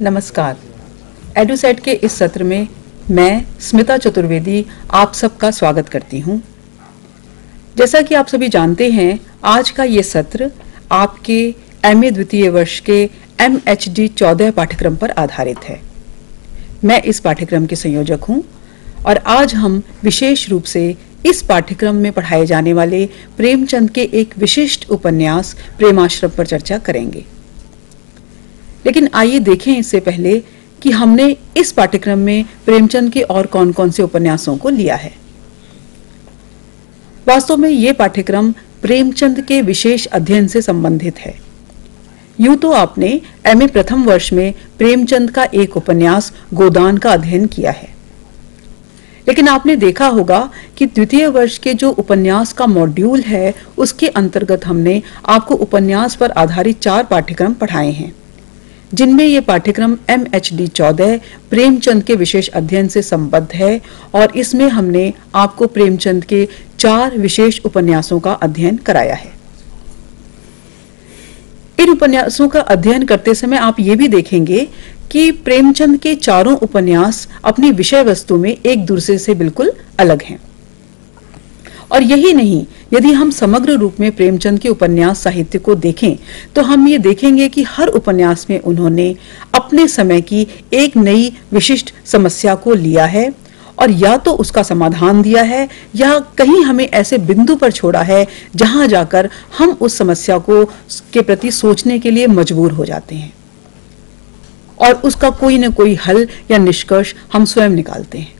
नमस्कार। एडुसेट के इस सत्र में मैं स्मिता चतुर्वेदी आप सबका स्वागत करती हूँ। जैसा कि आप सभी जानते हैं, आज का ये सत्र आपके एमए द्वितीय वर्ष के MHD 14 पाठ्यक्रम पर आधारित है। मैं इस पाठ्यक्रम की संयोजक हूँ और आज हम विशेष रूप से इस पाठ्यक्रम में पढ़ाए जाने वाले प्रेमचंद के एक विशिष्ट उपन्यास प्रेमाश्रम पर चर्चा करेंगे। लेकिन आइए देखें इससे पहले कि हमने इस पाठ्यक्रम में प्रेमचंद के और कौन-कौन से उपन्यासों को लिया है। वास्तव में ये पाठ्यक्रम प्रेमचंद के विशेष अध्ययन से संबंधित है। यूं तो आपने एमए प्रथम वर्ष में प्रेमचंद का एक उपन्यास गोदान का अध्ययन किया है, लेकिन आपने देखा होगा कि द्वितीय वर्ष के जो उपन्यास का मॉड्यूल है, उसके अंतर्गत हमने आपको उपन्यास पर आधारित 4 पाठ्यक्रम पढ़ाए हैं, जिनमें ये पाठ्यक्रम MHD 14 प्रेमचंद के विशेष अध्ययन से संबद्ध है और इसमें हमने आपको प्रेमचंद के 4 विशेष उपन्यासों का अध्ययन कराया है। इन उपन्यासों का अध्ययन करते समय आप ये भी देखेंगे कि प्रेमचंद के चारों उपन्यास अपनी विषय वस्तु में एक दूसरे से बिल्कुल अलग हैं। और यही नहीं, यदि हम समग्र रूप में प्रेमचंद के उपन्यास साहित्य को देखें तो हम ये देखेंगे कि हर उपन्यास में उन्होंने अपने समय की एक नई विशिष्ट समस्या को लिया है और या तो उसका समाधान दिया है या कहीं हमें ऐसे बिंदु पर छोड़ा है जहां जाकर हम उस समस्या को के प्रति सोचने के लिए मजबूर हो जाते हैं और उसका कोई न कोई हल या निष्कर्ष हम स्वयं निकालते हैं।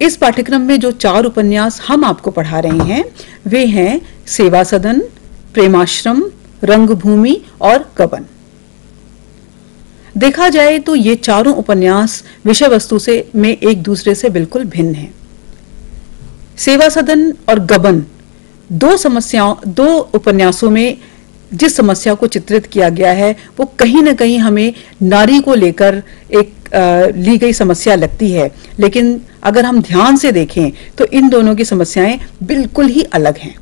इस पाठ्यक्रम में जो 4 उपन्यास हम आपको पढ़ा रहे हैं वे हैं सेवा सदन, प्रेमाश्रम, रंगभूमि और गबन। देखा जाए तो ये चारों उपन्यास विषय वस्तु से में एक दूसरे से बिल्कुल भिन्न हैं। सेवा सदन और गबन दो उपन्यासों में जिस समस्या को चित्रित किया गया है वो कहीं न कहीं हमें नारी को लेकर एक ली गई समस्या लगती है, लेकिन अगर हम ध्यान से देखें तो इन दोनों की समस्याएं बिल्कुल ही अलग हैं।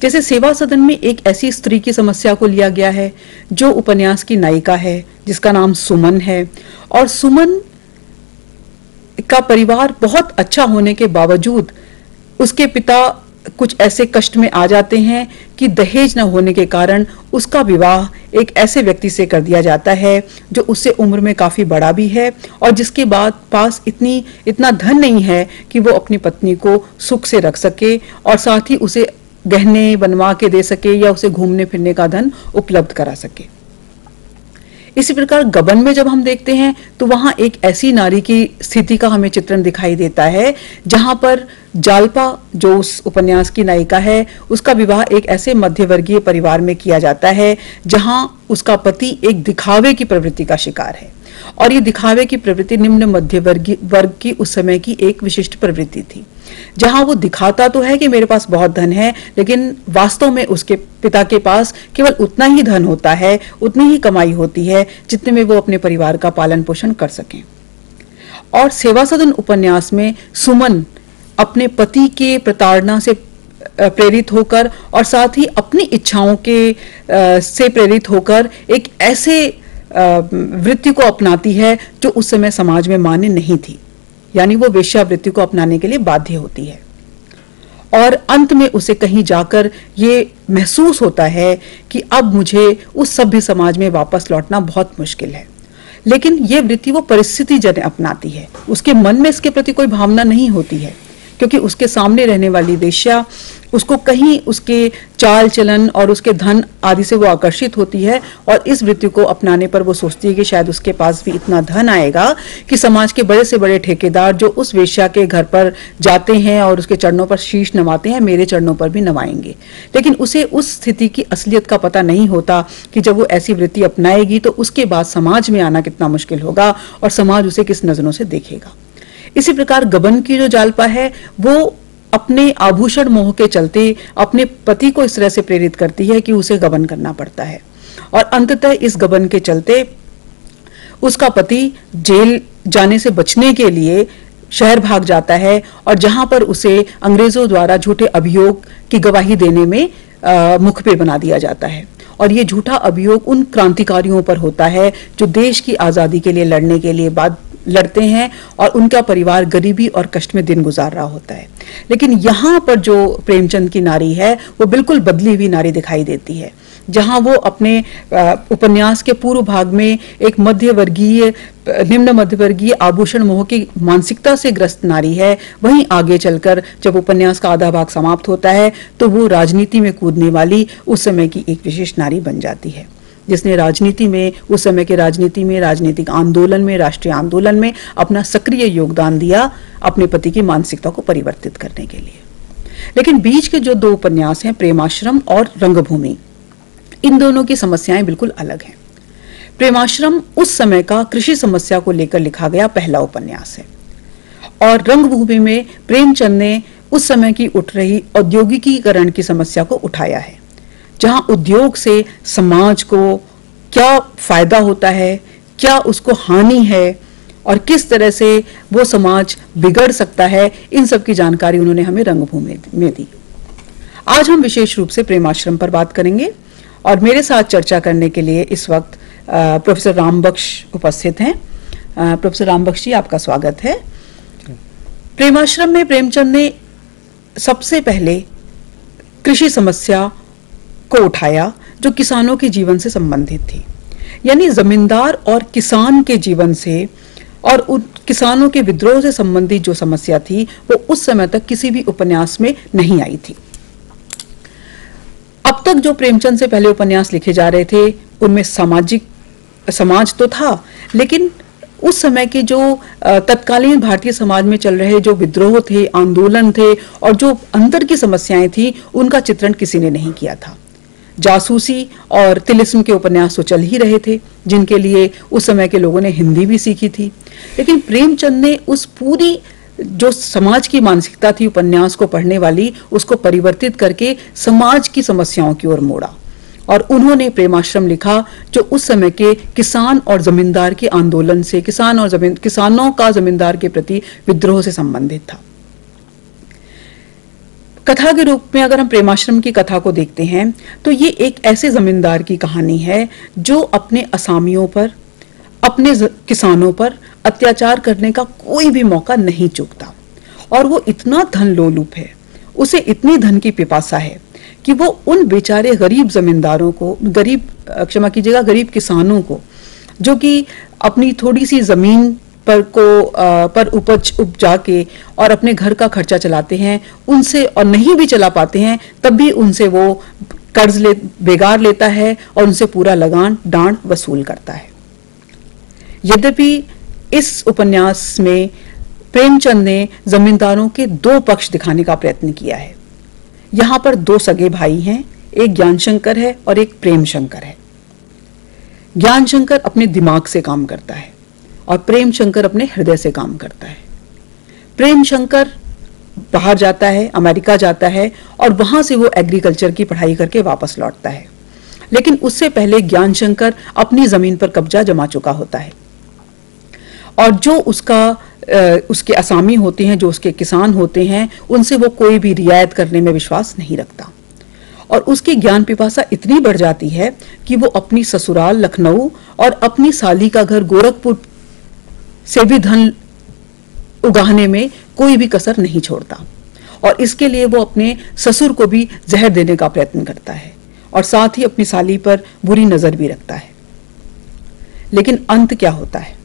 जैसे सेवा सदन में एक ऐसी स्त्री की समस्या को लिया गया है जो उपन्यास की नायिका है, जिसका नाम सुमन है, और सुमन का परिवार बहुत अच्छा होने के बावजूद उसके पिता कुछ ऐसे कष्ट में आ जाते हैं कि दहेज न होने के कारण उसका विवाह एक ऐसे व्यक्ति से कर दिया जाता है जो उससे उम्र में काफी बड़ा भी है और जिसके बाद पास इतना धन नहीं है कि वो अपनी पत्नी को सुख से रख सके और साथ ही उसे गहने बनवा के दे सके या उसे घूमने फिरने का धन उपलब्ध करा सके। इसी प्रकार गबन में जब हम देखते हैं तो वहां एक ऐसी नारी की स्थिति का हमें चित्रण दिखाई देता है जहां पर जालपा, जो उस उपन्यास की नायिका है, उसका विवाह एक ऐसे मध्यवर्गीय परिवार में किया जाता है जहां उसका पति एक दिखावे की प्रवृत्ति का शिकार है और ये दिखावे की प्रवृत्ति निम्न मध्यवर्गीय वर्ग की उस समय की एक विशिष्ट प्रवृत्ति थी, जहां वो दिखाता तो है कि मेरे पास बहुत धन है, लेकिन वास्तव में उसके पिता के पास केवल उतना ही धन होता है, उतनी ही कमाई होती है जितने में वो अपने परिवार का पालन पोषण कर सकें। और सेवा सदन उपन्यास में सुमन अपने पति के प्रताड़ना से प्रेरित होकर और साथ ही अपनी इच्छाओं के से प्रेरित होकर एक ऐसे वृत्ति को अपनाती है जो उस समय समाज में मान्य नहीं थी, यानी वो वेश्यावृत्ति को अपनाने के लिए बाध्य होती है और अंत में उसे कहीं जाकर ये महसूस होता है कि अब मुझे उस सभ्य समाज में वापस लौटना बहुत मुश्किल है। लेकिन ये वृत्ति वो परिस्थिति जन अपनाती है, उसके मन में इसके प्रति कोई भावना नहीं होती है क्योंकि उसके सामने रहने वाली वेश्या उसको कहीं उसके चाल चलन और उसके धन आदि से वो आकर्षित होती है और इस वृत्ति को अपनाने पर वो सोचती है कि शायद उसके पास भी इतना धन आएगा कि समाज के बड़े से बड़े ठेकेदार जो उस वेश्या के घर पर जाते हैं और उसके चरणों पर शीश नवाते हैं, मेरे चरणों पर भी नवाएंगे। लेकिन उसे उस स्थिति की असलियत का पता नहीं होता कि जब वो ऐसी वृत्ति अपनाएगी तो उसके बाद समाज में आना कितना मुश्किल होगा और समाज उसे किस नजरों से देखेगा। इसी प्रकार गबन की जो जालपा है वो अपने आभूषण मोह के चलते अपने पति को इस तरह से प्रेरित करती है कि उसे गबन करना पड़ता है और अंततः इस गबन के चलते उसका पति जेल जाने से बचने के लिए शहर भाग जाता है और जहां पर उसे अंग्रेजों द्वारा झूठे अभियोग की गवाही देने में मुख पे बना दिया जाता है। और ये झूठा अभियोग उन क्रांतिकारियों पर होता है जो देश की आज़ादी के लिए लड़ने के लिए बाद लड़ते हैं और उनका परिवार गरीबी और कष्ट में दिन गुजार रहा होता है। लेकिन यहाँ पर जो प्रेमचंद की नारी है वो बिल्कुल बदली हुई नारी दिखाई देती है। जहाँ वो अपने उपन्यास के पूर्व भाग में एक निम्न मध्यवर्गीय आभूषण मोह की मानसिकता से ग्रस्त नारी है, वहीं आगे चलकर जब उपन्यास का आधा भाग समाप्त होता है तो वो राजनीति में कूदने वाली उस समय की एक विशेष नारी बन जाती है, जिसने राजनीति में, उस समय के राजनीति में, राजनीतिक आंदोलन में, राष्ट्रीय आंदोलन में अपना सक्रिय योगदान दिया अपने पति की मानसिकता को परिवर्तित करने के लिए। लेकिन बीच के जो 2 उपन्यास हैं, प्रेमाश्रम और रंगभूमि, इन दोनों की समस्याएं बिल्कुल अलग हैं। प्रेमाश्रम उस समय का कृषि समस्या को लेकर लिखा गया पहला उपन्यास है और रंगभूमि में प्रेमचंद ने उस समय की उठ रही औद्योगिकीकरण की समस्या को उठाया है, जहां उद्योग से समाज को क्या फायदा होता है, क्या उसको हानि है और किस तरह से वो समाज बिगड़ सकता है, इन सब की जानकारी उन्होंने हमें रंगभूमि में दी। आज हम विशेष रूप से प्रेमाश्रम पर बात करेंगे और मेरे साथ चर्चा करने के लिए इस वक्त प्रोफेसर रामबख्श उपस्थित हैं। प्रोफेसर रामबख्श जी, आपका स्वागत है। प्रेमाश्रम में प्रेमचंद ने सबसे पहले कृषि समस्या को उठाया जो किसानों के जीवन से संबंधित थी, यानी जमींदार और किसान के जीवन से और उन किसानों के विद्रोह से संबंधित जो समस्या थी वो उस समय तक किसी भी उपन्यास में नहीं आई थी। अब तक जो प्रेमचंद से पहले उपन्यास लिखे जा रहे थे उनमें समाज तो था, लेकिन उस समय के जो तत्कालीन भारतीय समाज में चल रहे जो विद्रोह थे, आंदोलन थे और जो अंदर की समस्याएं थी, उनका चित्रण किसी ने नहीं किया था। जासूसी और तिलिस्म के उपन्यास तो चल ही रहे थे, जिनके लिए उस समय के लोगों ने हिंदी भी सीखी थी, लेकिन प्रेमचंद ने उस पूरी जो समाज की मानसिकता थी उपन्यास को पढ़ने वाली, उसको परिवर्तित करके समाज की समस्याओं की ओर मोड़ा और उन्होंने प्रेमाश्रम लिखा जो उस समय के किसान और जमींदार के आंदोलन से, किसानों का जमींदार के प्रति विद्रोह से संबंधित था। कथा के रूप में अगर हम प्रेमाश्रम की कथा को देखते हैं तो ये एक ऐसे जमींदार की कहानी है जो अपने असामियों पर, अपने किसानों पर अत्याचार करने का कोई भी मौका नहीं चूकता और वो इतना धन लोलुप है, उसे इतनी धन की पिपासा है कि वो उन बेचारे गरीब जमींदारों को, गरीब किसानों को जो कि अपनी थोड़ी सी जमीन पर उपज उपजा के और अपने घर का खर्चा चलाते हैं, उनसे और नहीं भी चला पाते हैं तब भी उनसे वो बेगार लेता है और उनसे पूरा लगान डांड वसूल करता है। यद्यपि इस उपन्यास में प्रेमचंद ने जमींदारों के 2 पक्ष दिखाने का प्रयत्न किया है। यहाँ पर 2 सगे भाई हैं, एक ज्ञानशंकर है और एक प्रेमशंकर है। ज्ञानशंकर अपने दिमाग से काम करता है और प्रेमशंकर अपने हृदय से काम करता है। प्रेमशंकर बाहर जाता है, अमेरिका जाता है और वहां से वो एग्रीकल्चर की पढ़ाई करके वापस लौटता है, लेकिन उससे पहले ज्ञानशंकर अपनी जमीन पर कब्जा जमा चुका होता है और जो उसके असामी होते हैं, जो उसके किसान होते हैं, उनसे वो कोई भी रियायत करने में विश्वास नहीं रखता और उसकी ज्ञान पिपासा इतनी बढ़ जाती है कि वो अपनी ससुराल लखनऊ और अपनी साली का घर गोरखपुर से भी धन उगाहने में कोई भी कसर नहीं छोड़ता और इसके लिए वो अपने ससुर को भी जहर देने का प्रयत्न करता है और साथ ही अपनी साली पर बुरी नजर भी रखता है। लेकिन अंत क्या होता है?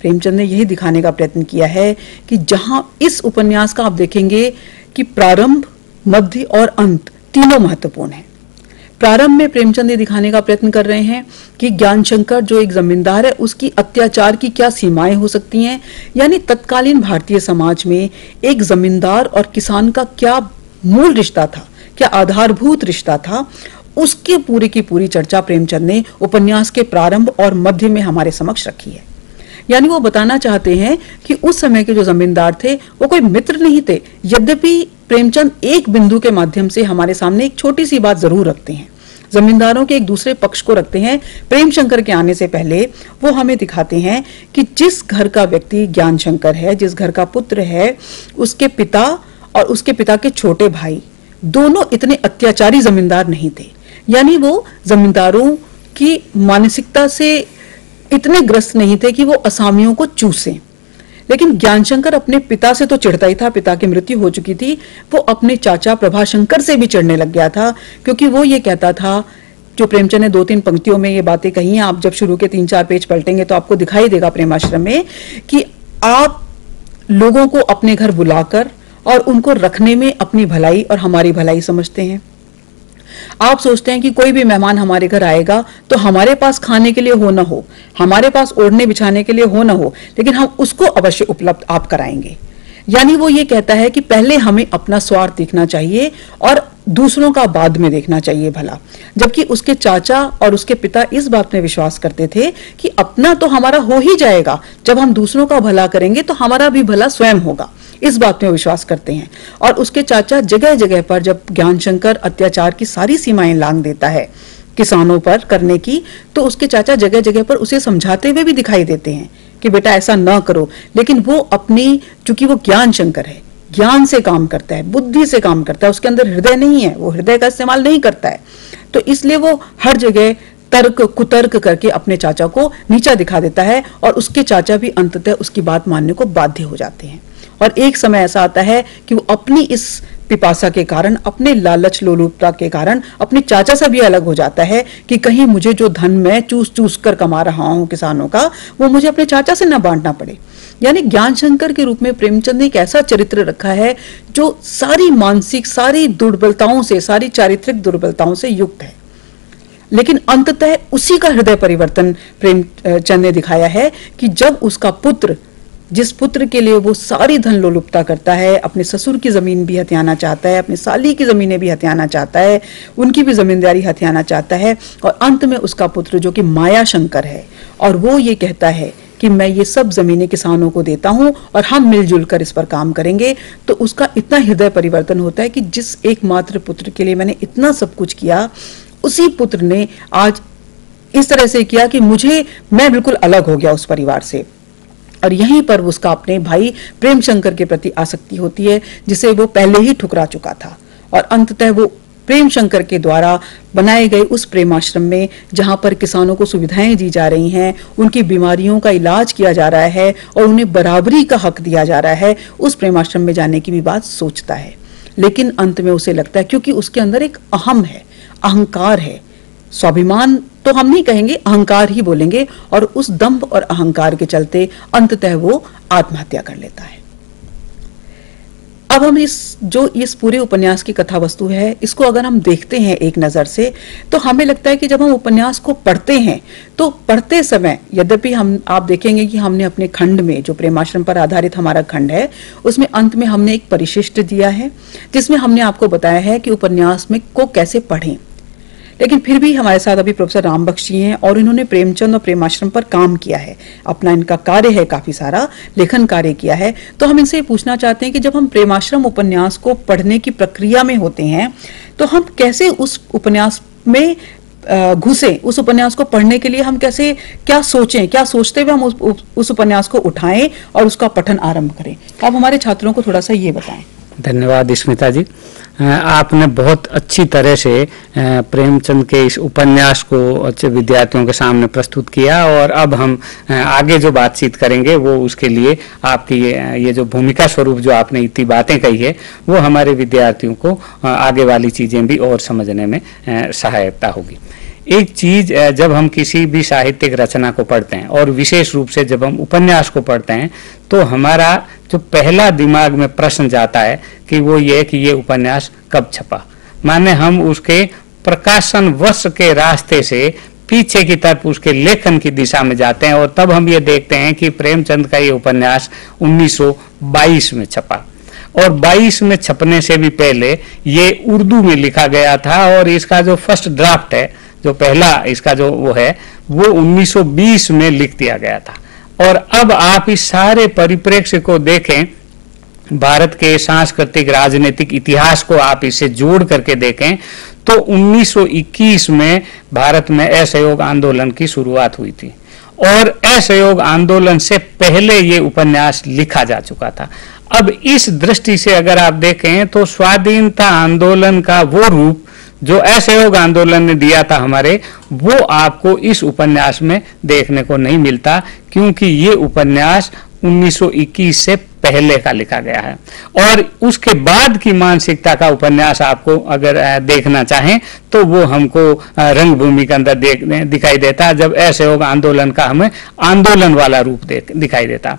प्रेमचंद ने यही दिखाने का प्रयत्न किया है कि जहां इस उपन्यास का आप देखेंगे कि प्रारंभ, मध्य और अंत तीनों महत्वपूर्ण हैं। प्रारंभ में प्रेमचंद ये दिखाने का प्रयत्न कर रहे हैं कि ज्ञानशंकर जो एक जमींदार है उसकी अत्याचार की क्या सीमाएं हो सकती हैं, यानी तत्कालीन भारतीय समाज में एक जमींदार और किसान का क्या मूल रिश्ता था, क्या आधारभूत रिश्ता था, उसके पूरी की पूरी चर्चा प्रेमचंद ने उपन्यास के प्रारंभ और मध्य में हमारे समक्ष रखी है। यानी वो बताना चाहते हैं कि उस समय के जो जमींदार थे वो कोई मित्र नहीं थे। यद्यपि प्रेमचंद एक बिंदु के माध्यम से हमारे सामने एक छोटी सी बात जरूर रखते हैं, जमींदारों के एक दूसरे पक्ष को रखते हैं। प्रेमशंकर के आने से पहले वो हमें दिखाते हैं कि जिस घर का व्यक्ति ज्ञानशंकर है, जिस घर का पुत्र है, उसके पिता और उसके पिता के छोटे भाई दोनों इतने अत्याचारी जमींदार नहीं थे, यानी वो जमींदारों की मानसिकता से इतने ग्रस्त नहीं थे कि वो असामियों को चूसें। लेकिन ज्ञानशंकर अपने पिता से तो चिढ़ता ही था, पिता की मृत्यु हो चुकी थी, वो अपने चाचा प्रभाशंकर से भी चिढ़ने लग गया था, क्योंकि वो ये कहता था, जो प्रेमचंद ने 2-3 पंक्तियों में ये बातें कही हैं, आप जब शुरू के 3-4 पेज पलटेंगे तो आपको दिखाई देगा प्रेमाश्रम में, कि आप लोगों को अपने घर बुलाकर और उनको रखने में अपनी भलाई और हमारी भलाई समझते हैं। आप सोचते हैं कि कोई भी मेहमान हमारे घर आएगा तो हमारे पास खाने के लिए हो ना हो, हमारे पास ओढ़ने बिछाने के लिए हो ना हो, लेकिन हम उसको अवश्य उपलब्ध आप कराएंगे। यानी वो ये कहता है कि पहले हमें अपना स्वार्थ देखना चाहिए और दूसरों का बाद में देखना चाहिए भला। जबकि उसके चाचा और उसके पिता इस बात में विश्वास करते थे कि अपना तो हमारा हो ही जाएगा, जब हम दूसरों का भला करेंगे तो हमारा भी भला स्वयं होगा, इस बात में विश्वास करते हैं। और उसके चाचा जगह जगह पर जब ज्ञानशंकर अत्याचार की सारी सीमाएं लांघ देता है किसानों पर करने की, तो उसके चाचा जगह जगह पर उसे समझाते हुए भी दिखाई देते हैं कि बेटा ऐसा ना करो। लेकिन वो अपनी, चूंकि वो ज्ञानशंकर है, ज्ञान से काम करता है, बुद्धि से काम करता है, उसके अंदर हृदय नहीं है, वो हृदय का इस्तेमाल नहीं करता है, तो इसलिए वो हर जगह तर्क कुतर्क करके अपने चाचा को नीचा दिखा देता है और उसके चाचा भी अंततः उसकी बात मानने को बाध्य हो जाते हैं। और एक समय ऐसा आता है कि वो अपनी इस पिपासा के कारण, अपने लालच लोलुपता के कारण अपने चाचा से भी अलग हो जाता है कि कहीं मुझे जो धन मैं चूस चूस कर कमा रहा हूं किसानों का, वो मुझे अपने चाचा से ना बांटना पड़े। यानी ज्ञानशंकर के रूप में प्रेमचंद ने एक ऐसा चरित्र रखा है जो सारी मानसिक, सारी दुर्बलताओं से, सारी चारित्रिक दुर्बलताओं से युक्त है। लेकिन अंततः उसी का हृदय परिवर्तन प्रेमचंद ने दिखाया है कि जब उसका पुत्र, जिस पुत्र के लिए वो सारी धन लोलुपता करता है, अपने ससुर की जमीन भी हथियाना चाहता है, अपनी साली की जमीनें भी हथियाना चाहता है, उनकी भी जमींदारी हथियाना चाहता है, और अंत में उसका पुत्र जो कि माया शंकर है, और वो ये कहता है कि मैं ये सब जमीनें किसानों को देता हूं और हम मिलजुल कर इस पर काम करेंगे, तो उसका इतना हृदय परिवर्तन होता है कि जिस एकमात्र पुत्र के लिए मैंने इतना सब कुछ किया, उसी पुत्र ने आज इस तरह से किया कि मैं बिल्कुल अलग हो गया उस परिवार से। और यहीं पर उसका अपने भाई प्रेमशंकर के प्रति आसक्ति होती है, जिसे वो पहले ही ठुकरा चुका था। और अंततः वो प्रेमशंकर के द्वारा बनाए गए उस प्रेमाश्रम में, जहां पर किसानों को सुविधाएं दी जा रही हैं, उनकी बीमारियों का इलाज किया जा रहा है और उन्हें बराबरी का हक दिया जा रहा है, उस प्रेमाश्रम में जाने की भी बात सोचता है। लेकिन अंत में उसे लगता है, क्योंकि उसके अंदर एक अहम है, अहंकार है, स्वाभिमान तो हम नहीं कहेंगे, अहंकार ही बोलेंगे, और उस दंभ और अहंकार के चलते अंततः वो आत्महत्या कर लेता है। अब हम इस पूरे उपन्यास की कथा वस्तु है, इसको अगर हम देखते हैं एक नजर से, तो हमें लगता है कि जब हम उपन्यास को पढ़ते हैं तो पढ़ते समय, यद्यपि आप देखेंगे कि हमने अपने खंड में, जो प्रेमाश्रम पर आधारित हमारा खंड है, उसमें अंत में हमने एक परिशिष्ट दिया है जिसमें हमने आपको बताया है कि उपन्यास में को कैसे पढ़ें। लेकिन फिर भी हमारे साथ अभी प्रोफेसर रामबख्श जी हैं और इन्होंने प्रेमचंद और प्रेमाश्रम पर काम किया है, अपना इनका कार्य है, काफी सारा लेखन कार्य किया है। तो हम इनसे पूछना चाहते हैं कि जब हम प्रेमाश्रम उपन्यास को पढ़ने की प्रक्रिया में होते हैं तो हम कैसे उस उपन्यास में घुसे, उस उपन्यास को पढ़ने के लिए हम कैसे, क्या सोचें, क्या सोचते हुए हम उस उपन्यास को उठाएं और उसका पठन आरंभ करें। आप हमारे छात्रों को थोड़ा सा ये बताएं। धन्यवाद स्मिता जी, आपने बहुत अच्छी तरह से प्रेमचंद के इस उपन्यास को अच्छे विद्यार्थियों के सामने प्रस्तुत किया, और अब हम आगे जो बातचीत करेंगे वो उसके लिए आपकी ये जो भूमिका स्वरूप जो आपने इतनी बातें कही है, वो हमारे विद्यार्थियों को आगे वाली चीजें भी और समझने में सहायता होगी। एक चीज, जब हम किसी भी साहित्यिक रचना को पढ़ते हैं और विशेष रूप से जब हम उपन्यास को पढ़ते हैं, तो हमारा जो पहला दिमाग में प्रश्न जाता है कि वो ये कि ये उपन्यास कब छपा। माने हम उसके प्रकाशन वर्ष के रास्ते से पीछे की तरफ उसके लेखन की दिशा में जाते हैं, और तब हम ये देखते हैं कि प्रेमचंद का ये उपन्यास 1922 में छपा, और 22 में छपने से भी पहले ये उर्दू में लिखा गया था, और इसका जो फर्स्ट ड्राफ्ट है, जो पहला इसका जो वो है, वो 1920 में लिख दिया गया था। और अब आप इस सारे परिप्रेक्ष्य को देखें, भारत के सांस्कृतिक राजनीतिक इतिहास को आप इसे जोड़ करके देखें, तो 1921 में भारत में असहयोग आंदोलन की शुरुआत हुई थी, और असहयोग आंदोलन से पहले ये उपन्यास लिखा जा चुका था। अब इस दृष्टि से अगर आप देखें तो स्वाधीनता आंदोलन का वो रूप जो असहयोग आंदोलन ने दिया था हमारे, वो आपको इस उपन्यास में देखने को नहीं मिलता, क्योंकि ये उपन्यास 1921 से पहले का लिखा गया है। और उसके बाद की मानसिकता का उपन्यास आपको अगर देखना चाहें तो वो हमको रंगभूमि के अंदर दिखाई देता, जब असहयोग आंदोलन का हमें आंदोलन वाला रूप दिखाई देता।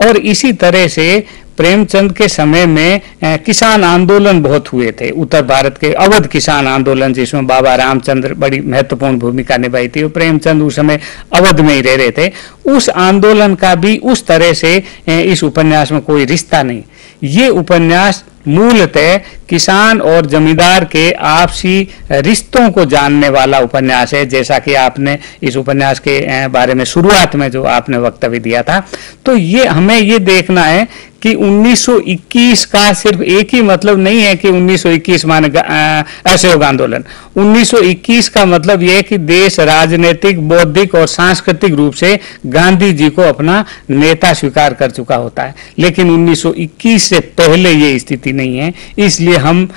और इसी तरह से प्रेमचंद के समय में किसान आंदोलन बहुत हुए थे। उत्तर भारत के अवध किसान आंदोलन, जिसमें बाबा रामचंद्र बड़ी महत्वपूर्ण भूमिका निभाई थी, प्रेमचंद उस समय अवध में ही रह रहे थे। उस आंदोलन का भी उस तरह से इस उपन्यास में कोई रिश्ता नहीं। ये उपन्यास मूलतः किसान और जमींदार के आपसी रिश्तों को जानने वाला उपन्यास है, जैसा कि आपने इस उपन्यास के बारे में शुरुआत में जो आपने वक्तव्य दिया था। तो ये हमें ये देखना है कि 1921 का सिर्फ एक ही मतलब नहीं है कि 1921 माने असहयोग आंदोलन। 1921 का मतलब यह है कि देश राजनीतिक, बौद्धिक और सांस्कृतिक रूप से गांधी जी को अपना नेता स्वीकार कर चुका होता है, लेकिन 1921 से पहले ये स्थिति नहीं है। इसलिए हम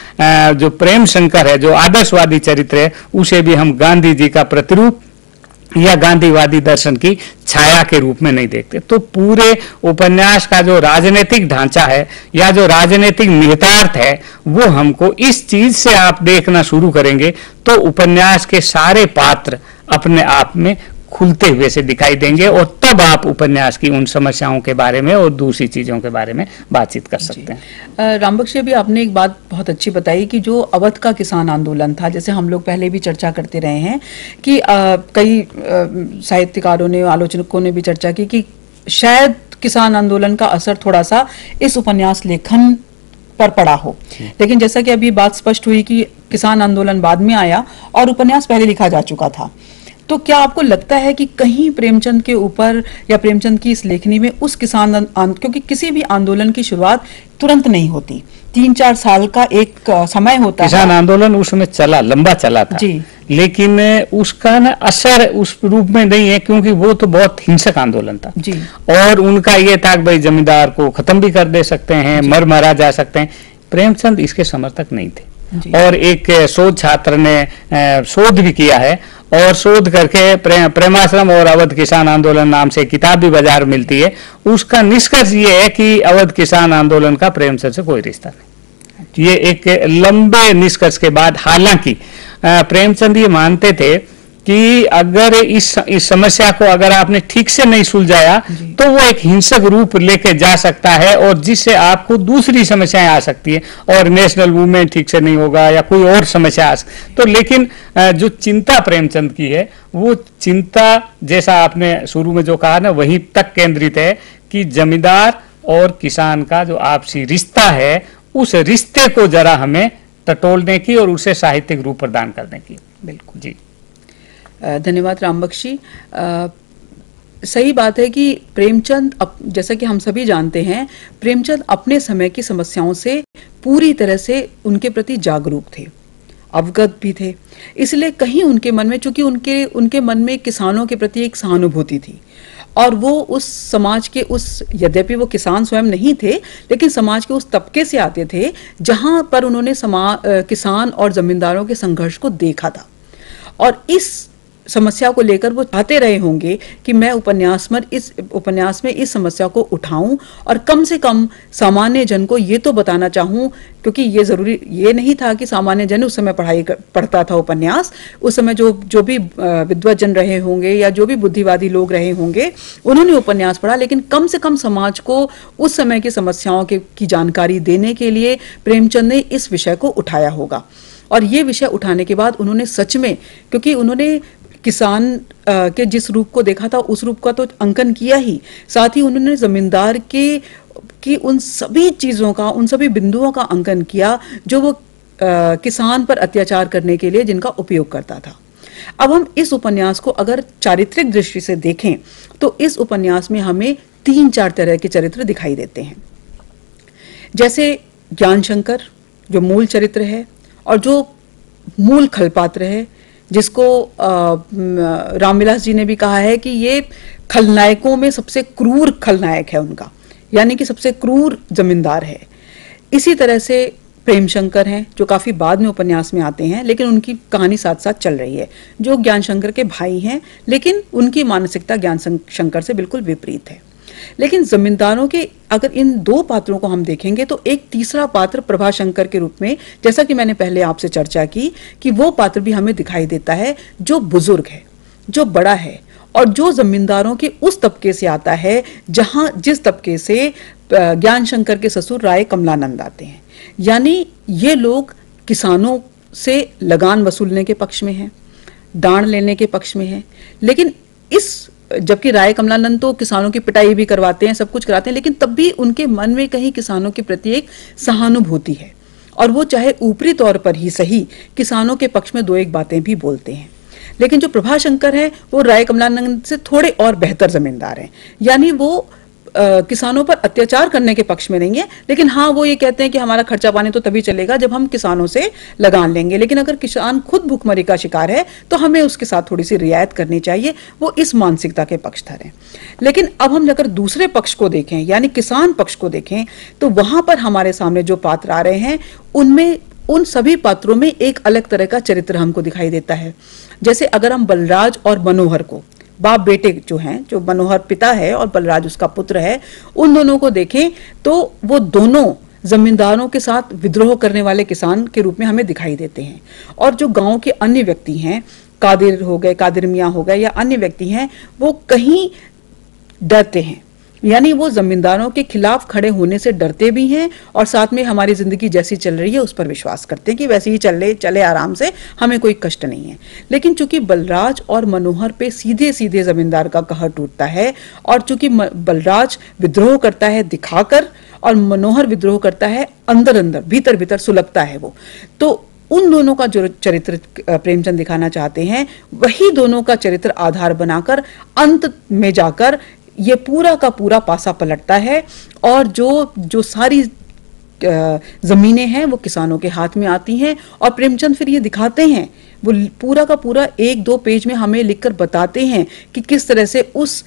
जो प्रेम शंकर है, जो आदर्शवादी चरित्र है, उसे भी हम गांधी जी का प्रतिरूप या गांधीवादी दर्शन की छाया के रूप में नहीं देखते। तो पूरे उपन्यास का जो राजनीतिक ढांचा है या जो राजनीतिक निहितार्थ है, वो हमको इस चीज से आप देखना शुरू करेंगे तो उपन्यास के सारे पात्र अपने आप में खुलते हुए से दिखाई देंगे, और तब आप उपन्यास की उन समस्याओं के बारे में और दूसरी चीजों के बारे में बातचीत कर सकते हैं। रामबख्श, अभी आपने एक बात बहुत अच्छी बताई कि जो अवध का किसान आंदोलन था, जैसे हम लोग पहले भी चर्चा करते रहे हैं कि कई साहित्यकारों ने, आलोचकों ने भी चर्चा की कि शायद किसान आंदोलन का असर थोड़ा सा इस उपन्यास लेखन पर पड़ा हो, लेकिन जैसा कि अभी बात स्पष्ट हुई कि किसान आंदोलन बाद में आया और उपन्यास पहले लिखा जा चुका था। तो क्या आपको लगता है कि कहीं प्रेमचंद के ऊपर या प्रेमचंद की इस लेखनी में उस किसान क्योंकि किसी भी आंदोलन की शुरुआत तुरंत नहीं होती, 3-4 साल का एक समय होता है। किसान आंदोलन उस समय चला, लंबा चला था जी, लेकिन उसका ना असर उस रूप में नहीं है, क्योंकि वो तो बहुत हिंसक आंदोलन था जी। और उनका ये था कि भाई जमींदार को खत्म भी कर दे सकते हैं, मर मारा जा सकते हैं। प्रेमचंद इसके समर्थक नहीं थे। और एक शोध छात्र ने शोध भी किया है, और शोध करके प्रेमाश्रम और अवध किसान आंदोलन नाम से किताब भी बाजार मिलती है। उसका निष्कर्ष ये है कि अवध किसान आंदोलन का प्रेमचंद से कोई रिश्ता नहीं। ये एक लंबे निष्कर्ष के बाद, हालांकि प्रेमचंद ये मानते थे कि अगर इस समस्या को अगर आपने ठीक से नहीं सुलझाया तो वो एक हिंसक रूप लेके जा सकता है, और जिससे आपको दूसरी समस्याएं आ सकती है, और नेशनल मूवमेंट ठीक से नहीं होगा या कोई और समस्या आ सकती। तो लेकिन जो चिंता प्रेमचंद की है, वो चिंता जैसा आपने शुरू में जो कहा ना, वहीं तक केंद्रित है कि जमींदार और किसान का जो आपसी रिश्ता है, उस रिश्ते को जरा हमें टटोलने की और उसे साहित्यिक रूप प्रदान करने की। बिल्कुल जी, धन्यवाद रामबख्शी। सही बात है कि प्रेमचंद, जैसा कि हम सभी जानते हैं, प्रेमचंद अपने समय की समस्याओं से पूरी तरह से उनके प्रति जागरूक थे, अवगत भी थे। इसलिए कहीं उनके मन में, चूंकि उनके मन में किसानों के प्रति एक सहानुभूति थी, और वो उस समाज के यद्यपि वो किसान स्वयं नहीं थे, लेकिन समाज के उस तबके से आते थे जहां पर उन्होंने किसान और जमींदारों के संघर्ष को देखा था। और इस समस्या को लेकर वो चाहते रहे होंगे कि मैं उपन्यास में इस समस्या को उठाऊं, और कम से कम सामान्य जन को ये तो बताना चाहूं, क्योंकि ये जरूरी ये नहीं था कि सामान्य जन उस समय पढ़ता था उपन्यास। उस समय जो भी विद्वत जन रहे होंगे या जो भी बुद्धिवादी लोग रहे होंगे, उन्होंने उपन्यास पढ़ा, लेकिन कम से कम समाज को उस समय की समस्याओं की जानकारी देने के लिए प्रेमचंद ने इस विषय को उठाया होगा। और ये विषय उठाने के बाद उन्होंने सच में, क्योंकि उन्होंने किसान के जिस रूप को देखा था उस रूप का तो अंकन किया ही, साथ ही उन्होंने जमींदार की उन सभी चीजों का, उन सभी बिंदुओं का अंकन किया जो वो किसान पर अत्याचार करने के लिए जिनका उपयोग करता था। अब हम इस उपन्यास को अगर चारित्रिक दृष्टि से देखें तो इस उपन्यास में हमें 3-4 तरह के चरित्र दिखाई देते हैं। जैसे ज्ञानशंकर जो मूल चरित्र है, और जो मूल खलपात्र है, जिसको रामविलास जी ने भी कहा है कि ये खलनायकों में सबसे क्रूर खलनायक है उनका, यानी कि सबसे क्रूर जमींदार है। इसी तरह से प्रेमशंकर हैं जो काफी बाद में उपन्यास में आते हैं, लेकिन उनकी कहानी साथ साथ चल रही है, जो ज्ञान शंकर के भाई हैं, लेकिन उनकी मानसिकता ज्ञान शंकर से बिल्कुल विपरीत है। लेकिन जमींदारों के अगर इन दो पात्रों को हम देखेंगे तो एक तीसरा पात्र प्रभाशंकर के रूप में, जैसा कि मैंने पहले आपसे चर्चा की, कि वो पात्र भी हमें दिखाई देता है जो बुजुर्ग है, जो बड़ा है और जो जमींदारों के उस तबके से आता है जिस तबके से ज्ञान शंकर के ससुर राय कमलानंद आते हैं। यानी ये लोग किसानों से लगान वसूलने के पक्ष में हैं, दान लेने के पक्ष में हैं, लेकिन जबकि राय कमलानंद तो किसानों की पिटाई भी करवाते हैं, सब कुछ कराते हैं, लेकिन तब भी उनके मन में कहीं किसानों के प्रति एक सहानुभूति है और वो चाहे ऊपरी तौर पर ही सही किसानों के पक्ष में दो एक बातें भी बोलते हैं। लेकिन जो प्रभाशंकर है वो राय कमलानंद से थोड़े और बेहतर जमींदार हैं, यानी वो किसानों पर अत्याचार करने के पक्ष में नहीं है, लेकिन हाँ वो ये कहते हैं कि हमारा खर्चा पानी तो तभी चलेगा जब हम किसानों से लगान लेंगे, लेकिन अगर किसान खुद भूखमरी का शिकार है तो हमें उसके साथ थोड़ी सी रियायत करनी चाहिए। वो इस मानसिकता के पक्षधर हैं। लेकिन अब हम अगर दूसरे पक्ष को देखें, यानी किसान पक्ष को देखें, तो वहां पर हमारे सामने जो पात्र आ रहे हैं उनमें उन सभी पात्रों में एक अलग तरह का चरित्र हमको दिखाई देता है। जैसे अगर हम बलराज और मनोहर को, बाप बेटे जो हैं, जो मनोहर पिता है और बलराज उसका पुत्र है, उन दोनों को देखें तो वो दोनों जमींदारों के साथ विद्रोह करने वाले किसान के रूप में हमें दिखाई देते हैं। और जो गांव के अन्य व्यक्ति हैं, कादिर हो गए, कादिर मियाँ हो गए या अन्य व्यक्ति हैं, वो कहीं डरते हैं, यानी वो जमींदारों के खिलाफ खड़े होने से डरते भी हैं और साथ में हमारी जिंदगी जैसी चल रही है उस पर विश्वास करते हैं कि वैसे ही चले आराम से, हमें कोई कष्ट नहीं है। लेकिन चूंकि बलराज और मनोहर पे सीधे सीधे जमींदार का कहर टूटता है और चूंकि बलराज विद्रोह करता है दिखाकर और मनोहर विद्रोह करता है अंदर अंदर, भीतर भीतर सुलगता है वो, तो उन दोनों का जो चरित्र प्रेमचंद दिखाना चाहते हैं वही दोनों का चरित्र आधार बनाकर अंत में जाकर ये पूरा का पूरा पासा पलटता है और जो सारी जमीनें हैं वो किसानों के हाथ में आती हैं। और प्रेमचंद फिर ये दिखाते हैं, वो पूरा का पूरा 1-2 पेज में हमें लिखकर बताते हैं कि किस तरह से उस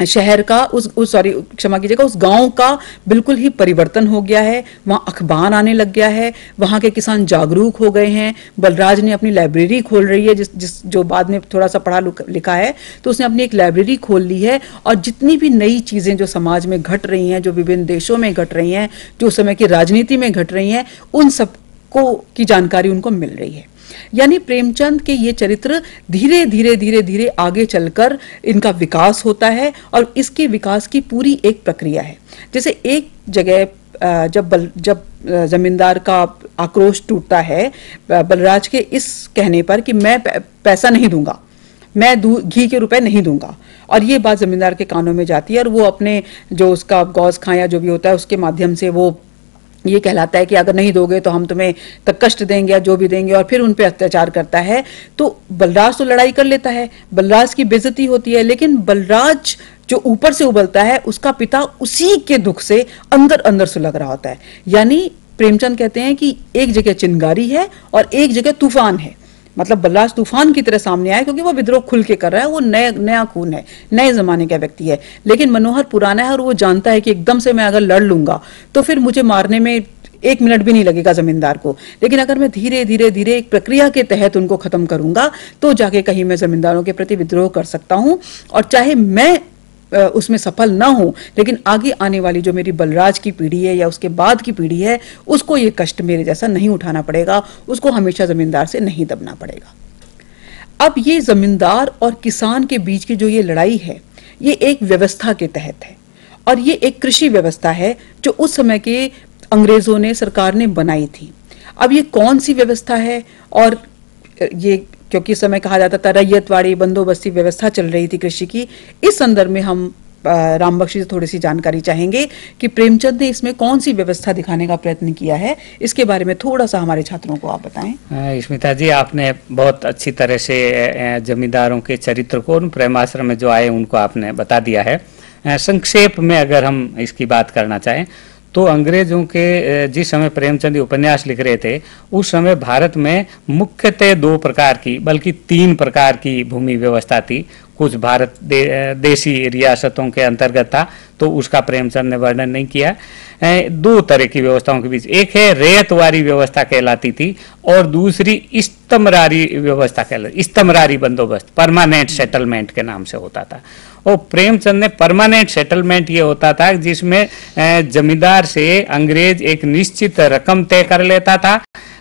शहर का क्षमा कीजिएगा, उस गांव का बिल्कुल ही परिवर्तन हो गया है। वहां अखबार आने लग गया है, वहां के किसान जागरूक हो गए हैं। बलराज ने अपनी लाइब्रेरी खोल रही है, जो बाद में थोड़ा सा पढ़ा लिखा है, तो उसने अपनी एक लाइब्रेरी खोल ली है और जितनी भी नई चीजें जो समाज में घट रही हैं, जो विभिन्न देशों में घट रही हैं, जो समय की राजनीति में घट रही हैं, उन सबको की जानकारी उनको मिल रही है। यानी प्रेमचंद के ये चरित्र धीरे धीरे आगे चलकर इनका विकास होता है और इसके विकास की पूरी एक प्रक्रिया है। जैसे एक जगह जब जमींदार का आक्रोश टूटता है बलराज के इस कहने पर कि मैं पैसा नहीं दूंगा, मैं घी के रुपए नहीं दूंगा, और ये बात जमींदार के कानों में जाती है और वो अपने जो उसका गौस खां या जो भी होता है उसके माध्यम से वो ये कहलाता है कि अगर नहीं दोगे तो हम तुम्हें तक कष्ट देंगे या जो भी देंगे, और फिर उन पे अत्याचार करता है। तो बलराज तो लड़ाई कर लेता है, बलराज की बेइज्जती होती है, लेकिन बलराज जो ऊपर से उबलता है उसका पिता उसी के दुख से अंदर अंदर सुलग रहा होता है। यानी प्रेमचंद कहते हैं कि एक जगह चिंगारी है और एक जगह तूफान है। मतलब बलराज तूफान की तरह सामने आया क्योंकि वो विद्रोह खुल के कर रहा है, वो नया खून है, नए जमाने का व्यक्ति है। लेकिन मनोहर पुराना है और वो जानता है कि एकदम से मैं अगर लड़ लूंगा तो फिर मुझे मारने में 1 मिनट भी नहीं लगेगा जमींदार को, लेकिन अगर मैं धीरे धीरे एक प्रक्रिया के तहत उनको खत्म करूंगा तो जाके कहीं मैं जमींदारों के प्रति विद्रोह कर सकता हूं, और चाहे मैं उसमें सफल ना हो, लेकिन आगे आने वाली जो मेरी बलराज की पीढ़ी है या उसके बाद की पीढ़ी है उसको ये कष्ट मेरे जैसा नहीं उठाना पड़ेगा, उसको हमेशा जमींदार से नहीं दबना पड़ेगा। अब ये जमींदार और किसान के बीच की जो ये लड़ाई है ये एक व्यवस्था के तहत है, और ये एक कृषि व्यवस्था है जो उस समय के अंग्रेजों ने, सरकार ने बनाई थी। अब ये कौन सी व्यवस्था है, और ये क्योंकि समय कहा जाता था रैयतवाड़ी बंदोबस्ती व्यवस्था चल रही थी कृषि की, इस संदर्भ में हम रामबख्शी से थोड़ी सी जानकारी चाहेंगे कि प्रेमचंद ने इसमें कौन सी व्यवस्था दिखाने का प्रयत्न किया है। इसके बारे में थोड़ा सा हमारे छात्रों को आप बताएं। स्मिता जी, आपने बहुत अच्छी तरह से जमींदारों के चरित्र को, उन प्रेमाश्रम में जो आए उनको आपने बता दिया है। संक्षेप में अगर हम इसकी बात करना चाहें तो अंग्रेजों के जिस समय प्रेमचंद उपन्यास लिख रहे थे उस समय भारत में मुख्यतः 2 प्रकार की, बल्कि 3 प्रकार की भूमि व्यवस्था थी। कुछ भारत देशी रियासतों के अंतर्गत था, तो उसका प्रेमचंद ने वर्णन नहीं किया। दो तरह की व्यवस्थाओं के बीच, एक है रेतवारी व्यवस्था कहलाती थी और दूसरी इस्तमरारी व्यवस्था कहलाती, इस्तमरारी बंदोबस्त, परमानेंट सेटलमेंट के नाम से होता था। और प्रेमचंद ने परमानेंट सेटलमेंट ये होता था जिसमें जमींदार से अंग्रेज एक निश्चित रकम तय कर लेता था,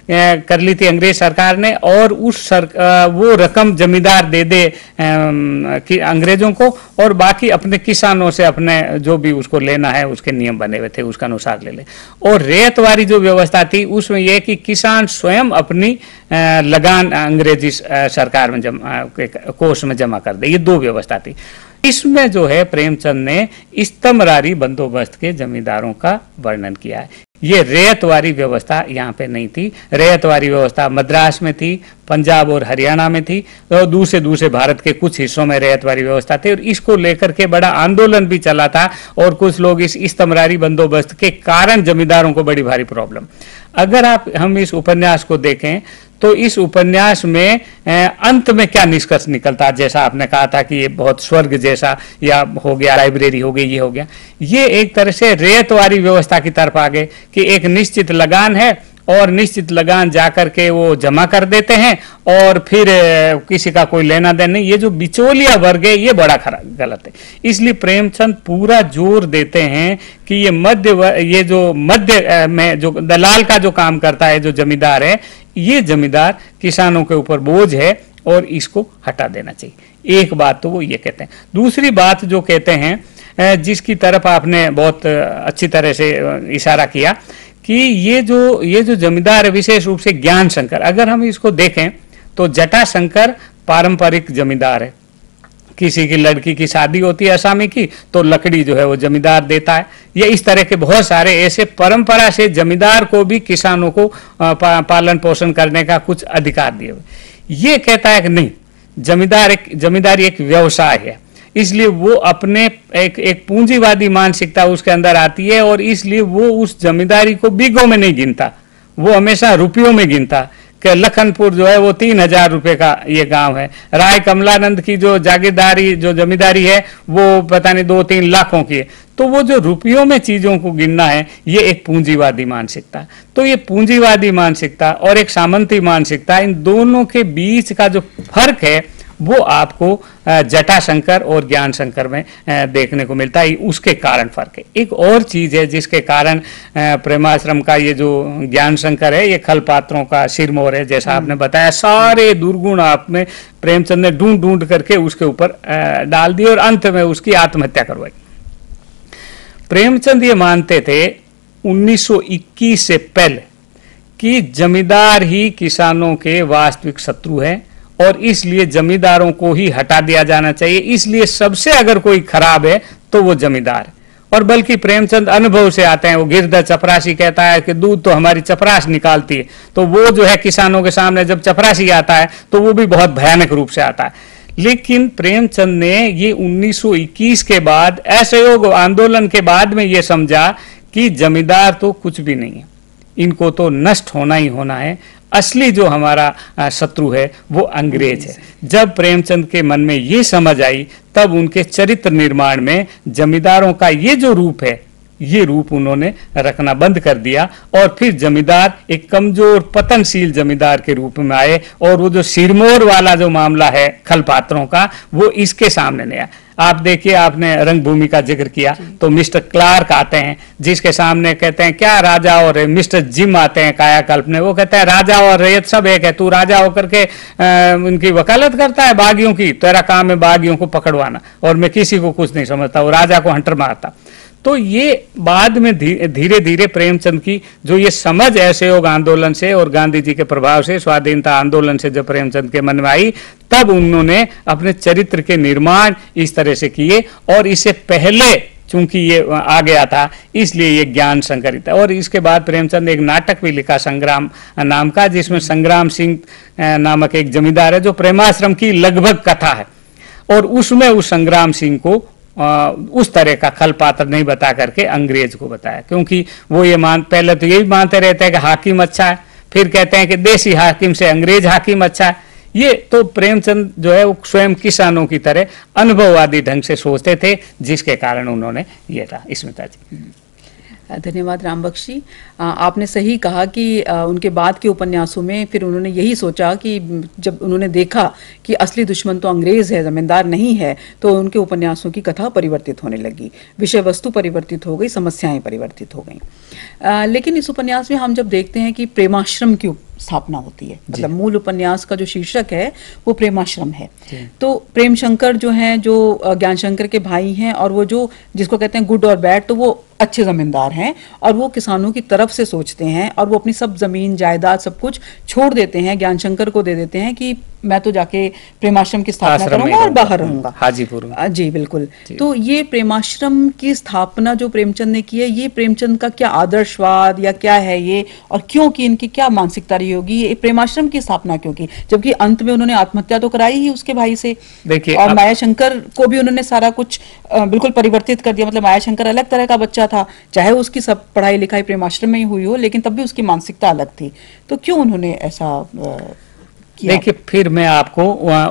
कर ली थी अंग्रेज सरकार ने, और वो रकम जमींदार दे दे कि अंग्रेजों को, और बाकी अपने किसानों से अपने जो भी उसको लेना है उसके नियम बने हुए थे उसका अनुसार ले ले। और रेतवारी जो व्यवस्था थी उसमें यह कि किसान स्वयं अपनी लगान अंग्रेजी सरकार में कोष में जमा कर दे, ये दो व्यवस्था थी। इसमें जो है प्रेमचंद ने इस्तमरारी बंदोबस्त के जमींदारों का वर्णन किया है। ये रेतवारी व्यवस्था यहाँ पे नहीं थी। रेतवारी व्यवस्था मद्रास में थी, पंजाब और हरियाणा में थी, और दूसरे भारत के कुछ हिस्सों में रेतवारी व्यवस्था थी, और इसको लेकर के बड़ा आंदोलन भी चला था, और कुछ लोग इस इस्तमरारी बंदोबस्त के कारण जमींदारों को बड़ी भारी प्रॉब्लम। अगर हम इस उपन्यास को देखें तो इस उपन्यास में अंत में क्या निष्कर्ष निकलता, जैसा आपने कहा था कि ये बहुत स्वर्ग जैसा या हो गया, लाइब्रेरी हो गई, ये हो गया, ये एक तरह से रेतवारी व्यवस्था की तरफ आ गए कि एक निश्चित लगान है और निश्चित लगान जाकर के वो जमा कर देते हैं और फिर किसी का कोई लेना देना नहीं। ये जो बिचौलिया वर्ग है ये बड़ा गलत है। इसलिए प्रेमचंद पूरा जोर देते हैं कि ये जो मध्य में जो दलाल का जो काम करता है, जो जमींदार है, ये जमींदार किसानों के ऊपर बोझ है और इसको हटा देना चाहिए। एक बात तो वो ये कहते हैं। दूसरी बात जो कहते हैं, जिसकी तरफ आपने बहुत अच्छी तरह से इशारा किया, कि ये जो जमींदार है, विशेष रूप से ज्ञान शंकर, अगर हम इसको देखें तो जटाशंकर पारंपरिक जमींदार है। किसी की लड़की की शादी होती है असामी की, तो लकड़ी जो है वो जमींदार देता है। ये इस तरह के बहुत सारे ऐसे परंपरा से जमींदार को भी किसानों को पालन पोषण करने का कुछ अधिकार दिए हुए। ये कहता है कि नहीं, जमींदारी एक व्यवसाय है, इसलिए वो अपने एक पूंजीवादी मानसिकता उसके अंदर आती है, और इसलिए वो उस जमींदारी को बीघों में नहीं गिनता, वो हमेशा रुपयों में गिनता। कि लखनपुर जो है वो 3000 रुपए का ये गांव है, राय कमलानंद की जो जागीरदारी जो जमींदारी है वो पता नहीं 2-3 लाखों की है। तो वो जो रुपयों में चीजों को गिनना है, ये एक पूंजीवादी मानसिकता। तो ये पूंजीवादी मानसिकता और एक सामंती मानसिकता, इन दोनों के बीच का जो फर्क है वो आपको जटाशंकर और ज्ञान शंकर में देखने को मिलता है। उसके कारण फर्क है। एक और चीज है जिसके कारण प्रेमाश्रम का ये जो ज्ञान शंकर है, ये खल पात्रों का सिरमौर है। जैसा आपने बताया, सारे दुर्गुण आप में प्रेमचंद ने ढूंढ करके उसके ऊपर डाल दिए और अंत में उसकी आत्महत्या करवाई। प्रेमचंद ये मानते थे 1921 से पहले कि जमींदार ही किसानों के वास्तविक शत्रु है, और इसलिए जमींदारों को ही हटा दिया जाना चाहिए। इसलिए सबसे अगर कोई खराब है तो वो जमींदार है। और बल्कि प्रेमचंद अनुभव से आते हैं। वो गिरधर चपरासी कहता है कि दूध तो हमारी चपरास निकालती है, तो वो जो है किसानों के सामने जब चपरासी आता है तो वो भी बहुत भयानक रूप से आता है। लेकिन प्रेमचंद ने ये 1921 के बाद असहयोग आंदोलन के बाद में ये समझा कि जमींदार तो कुछ भी नहीं है, इनको तो नष्ट होना ही होना है। असली जो हमारा शत्रु है वो अंग्रेज है। जब प्रेमचंद के मन में ये समझ आई, तब उनके चरित्र निर्माण में जमींदारों का ये जो रूप है, ये रूप उन्होंने रखना बंद कर दिया, और फिर जमींदार एक कमजोर पतनशील जमींदार के रूप में आए। और वो जो सिरमौर वाला जो मामला है खल पात्रों का, वो इसके सामने नहीं आया। आप देखिए, आपने रंगभूमि का जिक्र किया तो मिस्टर क्लार्क आते हैं, जिसके सामने कहते हैं क्या राजा और मिस्टर जिम आते हैं कायाकल्प में। वो कहते हैं राजा और रैयत सब एक है, तू राजा होकर के उनकी वकालत करता है बागियों की, तेरा काम है बागियों को पकड़वाना, और मैं किसी को कुछ नहीं समझता। वो राजा को हंटर मारता। तो ये बाद में धीरे धीरे प्रेमचंद की जो ये समझ असहयोग आंदोलन से और गांधी जी के प्रभाव से, स्वाधीनता आंदोलन से जब प्रेमचंद के मन में आई, तब उन्होंने अपने चरित्र के निर्माण इस तरह से किए। और इससे पहले चूंकि ये आ गया था, इसलिए ये ज्ञान शंकर था। और इसके बाद प्रेमचंद एक नाटक भी लिखा संग्राम नाम का, जिसमें संग्राम सिंह नामक एक जमींदार है जो प्रेमाश्रम की लगभग कथा है, और उसमें उस संग्राम सिंह को उस तरह का खल पात्र नहीं बता करके अंग्रेज को बताया। क्योंकि वो ये पहले तो यही मानते रहते हैं कि हाकिम अच्छा है, फिर कहते हैं कि देसी हाकिम से अंग्रेज हाकिम अच्छा है। ये तो प्रेमचंद जो है वो स्वयं किसानों की तरह अनुभववादी ढंग से सोचते थे, जिसके कारण उन्होंने ये था। स्मिता जी। धन्यवाद राम बख्शी। आपने सही कहा कि उनके बाद के उपन्यासों में फिर उन्होंने यही सोचा कि जब उन्होंने देखा कि असली दुश्मन तो अंग्रेज है, जमींदार नहीं है, तो उनके उपन्यासों की कथा परिवर्तित होने लगी, विषय वस्तु परिवर्तित हो गई, समस्याएं परिवर्तित हो गई। लेकिन इस उपन्यास में हम जब देखते हैं कि प्रेमाश्रम की स्थापना होती है, मतलब मूल उपन्यास का जो शीर्षक है वो प्रेमाश्रम है। तो प्रेम शंकर जो हैं, जो ज्ञान शंकर के भाई हैं, और वो जो जिसको कहते हैं गुड और बैड, तो वो अच्छे जमींदार हैं और वो किसानों की तरफ से सोचते हैं, और वो अपनी सब जमीन जायदाद सब कुछ छोड़ देते हैं, ज्ञान शंकर को दे देते हैं कि मैं तो जाके प्रेमाश्रम की स्थापना करूंगा और बाहर रहूंगा, हाजीपुर। जी बिल्कुल। तो ये प्रेमाश्रम की स्थापना जो प्रेमचंद ने की है, ये प्रेमचंद का क्या आदर्शवाद या क्या है ये, और क्यों की, इनकी क्या मानसिकता रही होगी, ये प्रेमाश्रम की स्थापना क्यों की, जबकि अंत में उन्होंने आत्महत्या तो कराई ही उसके भाई से। देखिए, और माया शंकर को भी उन्होंने सारा कुछ बिल्कुल परिवर्तित कर दिया, मतलब माया शंकर अलग तरह का बच्चा था, चाहे उसकी सब पढ़ाई लिखाई प्रेमाश्रम में ही हुई हो, लेकिन तब भी उसकी मानसिकता अलग थी। तो क्यों उन्होंने ऐसा देखिए, फिर मैं आपको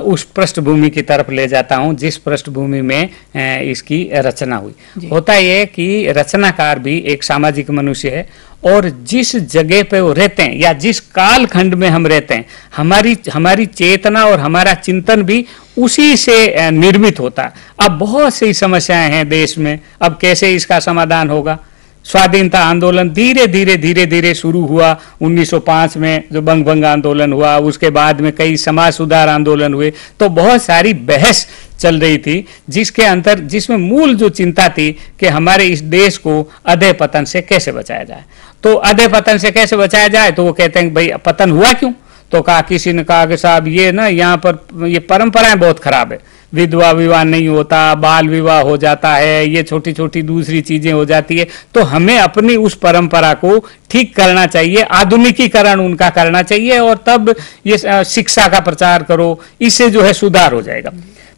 उस पृष्ठभूमि की तरफ ले जाता हूं जिस पृष्ठभूमि में इसकी रचना हुई। होता यह कि रचनाकार भी एक सामाजिक मनुष्य है, और जिस जगह पे वो रहते हैं या जिस काल खंड में हम रहते हैं, हमारी चेतना और हमारा चिंतन भी उसी से निर्मित होता है। अब बहुत सी समस्याएं हैं देश में, अब कैसे इसका समाधान होगा। स्वाधीनता आंदोलन धीरे धीरे शुरू हुआ 1905 में, जो बंग भंग आंदोलन हुआ, उसके बाद में कई समाज सुधार आंदोलन हुए, तो बहुत सारी बहस चल रही थी, जिसमें मूल जो चिंता थी कि हमारे इस देश को अधः पतन से कैसे बचाया जाए। तो अधः पतन से कैसे बचाया जाए, तो वो कहते हैं भाई पतन हुआ क्यों, तो किसी ने कहा कि साहब ये ना यहाँ पर ये परंपराएं बहुत खराब है, विधवा विवाह नहीं होता, बाल विवाह हो जाता है, ये छोटी छोटी दूसरी चीजें हो जाती है, तो हमें अपनी उस परंपरा को ठीक करना चाहिए, आधुनिकीकरण उनका करना चाहिए, और तब ये शिक्षा का प्रचार करो, इससे जो है सुधार हो जाएगा।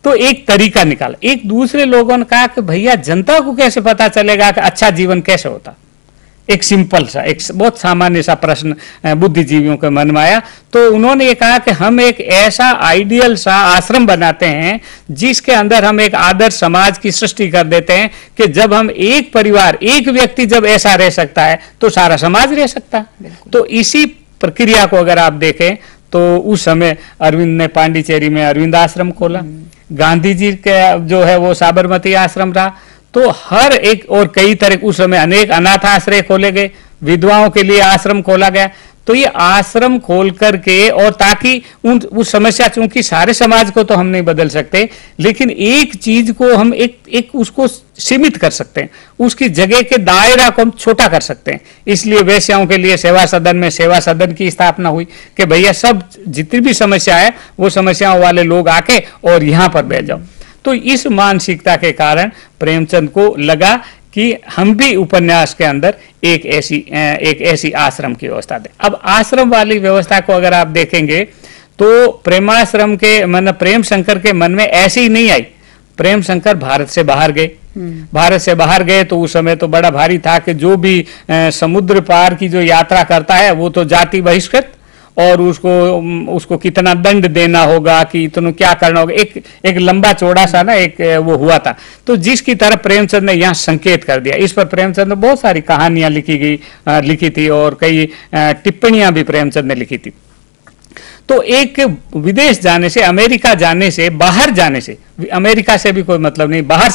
तो एक तरीका निकाला। एक दूसरे लोगों ने कहा कि भैया जनता को कैसे पता चलेगा कि अच्छा जीवन कैसे होता। एक सिंपल सा, एक बहुत सामान्य सा प्रश्न बुद्धिजीवियों के मन में आया। तो उन्होंने ये कहा कि हम एक ऐसा आइडियल सा आश्रम बनाते हैं जिसके अंदर हम एक आदर्श समाज की सृष्टि कर देते हैं कि जब हम एक परिवार, एक व्यक्ति जब ऐसा रह सकता है तो सारा समाज रह सकता है। तो इसी प्रक्रिया को अगर आप देखें तो उस समय अरविंद ने पांडिचेरी में अरविंद आश्रम खोला, गांधी जी का जो है वो साबरमती आश्रम रहा, तो हर एक, और कई तरह उस समय अनेक अनाथ आश्रय खोले गए, विधवाओं के लिए आश्रम खोला गया। तो ये आश्रम खोल करके, और ताकि उस समस्या, चूंकि सारे समाज को तो हम नहीं बदल सकते, लेकिन एक चीज को हम एक उसको सीमित कर सकते हैं, उसकी जगह के दायरा को हम छोटा कर सकते हैं। इसलिए वेश्याओं के लिए सेवा सदन में सेवा सदन की स्थापना हुई कि भैया सब जितनी भी समस्या है वो समस्याओं वाले लोग आके और यहाँ पर बैठ जाओ। तो इस मानसिकता के कारण प्रेमचंद को लगा कि हम भी उपन्यास के अंदर एक ऐसी आश्रम की व्यवस्था दें। अब आश्रम वाली व्यवस्था को अगर आप देखेंगे तो प्रेमाश्रम के मतलब प्रेम शंकर के मन में ऐसी ही नहीं आई। प्रेम शंकर भारत से बाहर गए, भारत से बाहर गए तो उस समय तो बड़ा भारी था कि जो भी समुद्र पार की जो यात्रा करता है वो तो जाति बहिष्कृत, और उसको कितना दंड देना होगा, कि इतना क्या करना होगा, एक लंबा चौड़ा सा ना एक वो हुआ था। तो जिसकी तरफ प्रेमचंद ने यहाँ संकेत कर दिया। इस पर प्रेमचंद ने बहुत सारी कहानियां लिखी थी, और कई टिप्पणियां भी प्रेमचंद ने लिखी थी। तो एक विदेश जाने से, अमेरिका जाने से, बाहर जाने से, अमेरिका से भी कोई मतलब नहीं, बाहर